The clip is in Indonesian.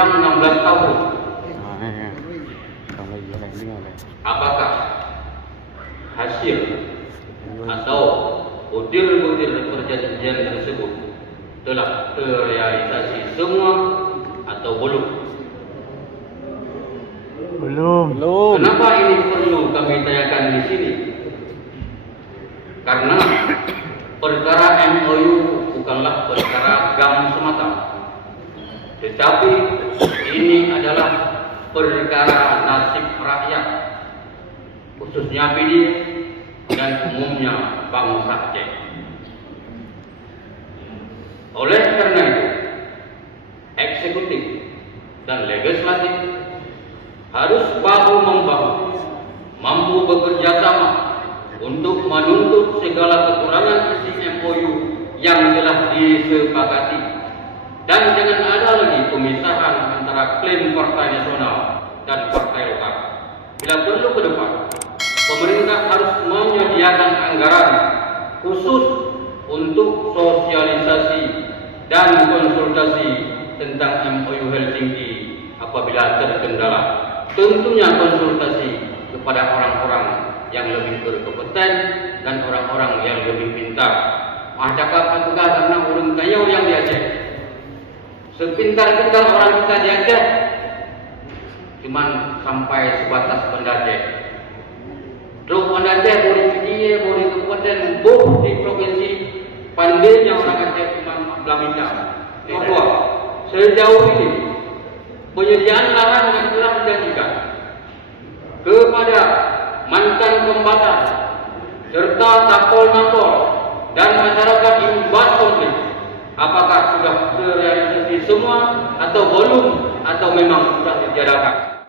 kurang 16 tahun. Apakah hasil atau butir-butir perjanjian tersebut telah terrealisasi semua atau belum? Belum. Kenapa ini perlu kami tanyakan di sini? Karena perkara MOU bukanlah perkara GAM semata, tetapi ini adalah perkara nasib rakyat, khususnya PDIP dan umumnya bangsa Aceh. Oleh karena itu, eksekutif dan legislatif harus bahu-membahu, mampu bekerja sama untuk menuntut segala kekurangan isi MOU yang telah disepakati, dan jangan ada lagi pemisahan antara klaim partai nasional dan partai lokal. Bila perlu ke depan, pemerintah harus menyediakan anggaran khusus untuk sosialisasi dan konsultasi tentang MOU Helsinki apabila terkendala. Tentunya konsultasi kepada orang-orang yang lebih berkompeten dan orang-orang yang lebih pintar. Cakap aku karena urung tayo yang di Aceh. Sepintar-pintar orang kita di Aceh, cuman sampai sebatas Banda Aceh. Terus Banda Aceh boleh dia boleh kabupaten buh di provinsi, pandainya orang Aceh cuma Belamita. Papua. Sejauh ini penyediaan lahan yang telah dijanjikan kepada mantan kombatan serta tapol-napol dan masyarakat imbas konflik, apakah sudah terrealisasi semua atau belum, atau memang sudah ditiadakan?